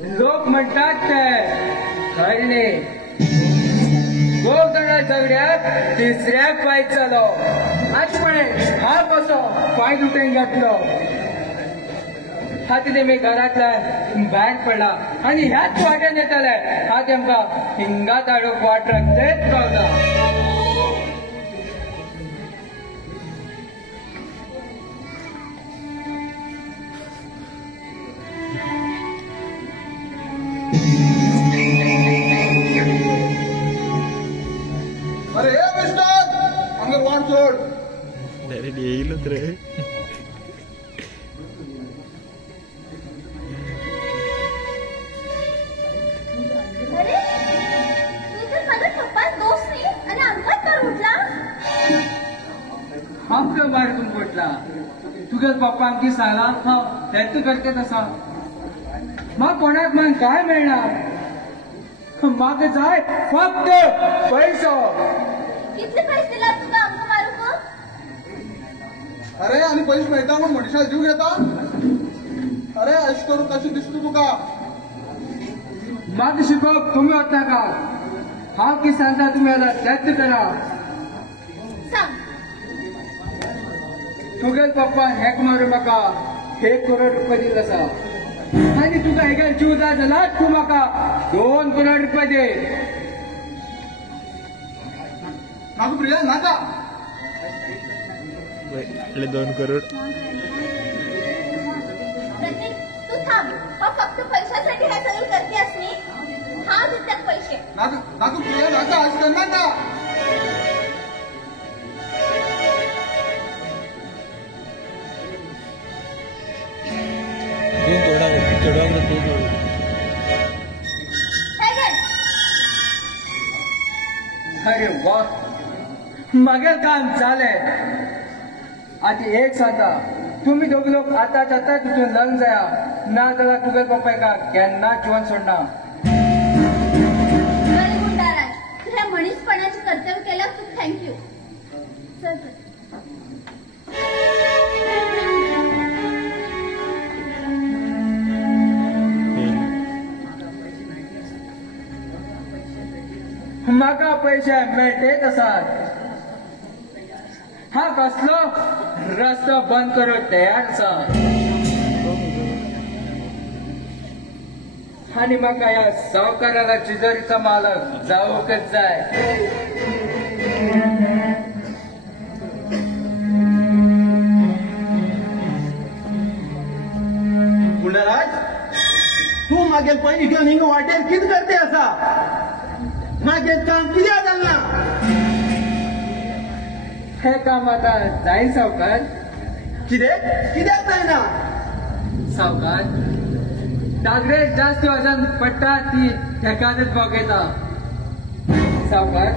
लोक म्हणतात ते कळणे दोन जण झगड्यात तिसऱ्याक पाय चालो आजपणे हा कसो पाय दुटेन घातलो हा तिथे मी घरातल्या भायर पडला आणि ह्याच वाट्यान येताले हा तेमका हिंगात हाडूक वाट रखतेच पावता अरे हे मिस्टर अंगर वाट सोड डायरेक्ट येईलच रे आमका मारतून पडला तुझ्या पप्पांकी सांगला हा तेच करते तसा मग कोणाक मग काय मिळणार मागे जाय फक्त पैसो कितले पैसे दिला तुका आमका मारूक अरे आणि पैसे मिळता मग मनीषा जीव घेता अरे अश करू कशी दिसतो तुका मागे शिकवप तुम्ही होता का हा की सांगता तुम्ही आता त्याच करा सांग तुगे पप्पा हेक मारू म्हाका 1 करोड रुपये दिला असा आणि तुका हेगे जीव जाय जाल्यार तूं म्हाका 2 करोड रुपये दे नाका प्रिया नाका 2 करोड प्रतीक तू थांब हा फक्त पैशासाठी हे सगळं करते असणी हा देतात पैसे नाका प्रिया नाका आज कर नाका अरे वा मागे काम झालंय आता एक सांगा तुम्ही दोघे लोक आता तिथून लग्न जाया ना जाल्यार तुगे पप्पा का केन्ना जीवन सोडणार बरे गुंडाराज तुझ्या मनीसपणाचे कर्तव्य केलं तू थँक्यू चल म्हाका पैसे मेळटेच आसात हा कसलो रस्तो बंद करूक तयार आसा आणि म्हाका ह्या सावकाराला तिजोरीचो मालक जावूकच जाय गुंडाराज तू मागेल पयलीं घेवन हिंग वाटेर कितें करते आसा मागेल काम कित्याक जालना हे काम आता जाय सावकार कित्याक जायना सावकार डागरे जास्त वजन पडटा ती हेकातच भोगयता सावकार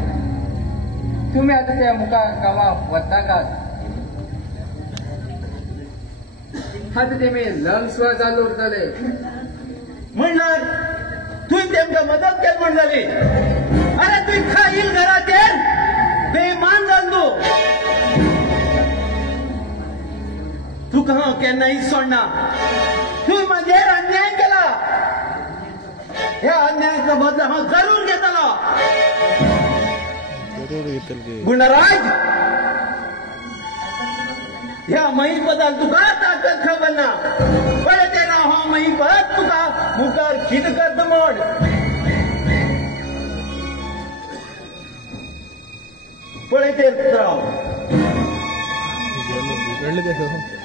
तुम्ही आता त्या मुखार कामाक वचनाकात आता तेमी लंग्सवर चालू उरतले म्हणल्यार तुवें तेमकां मदत केली म्हण जाली अरे तुवें खाईल घराचेर बेमान जाल्लो तुका हांव केन्नाय सोडना तुवें म्हाजेर अन्याय केला ह्या अन्यायाचो बदलो हांव जरूर घेतलो गुंडाराज ह्या महिपदाल तुका ताकद खबर ना पळय ते राव हांव महिपद तुका मुखार कितें करता म्हण पळय ते राव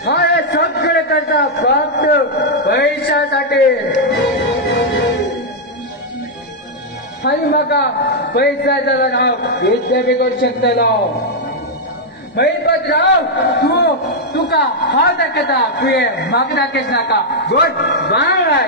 हा हे सगळे करता फक्त पैशासाठी आणि म्हाका पैसे जाय जाल्यार हांव युद्ध बी करूं शकतलो महिपतराव तुका हांव दाखयता तुवें म्हाका दाखयच नाका गुड बाय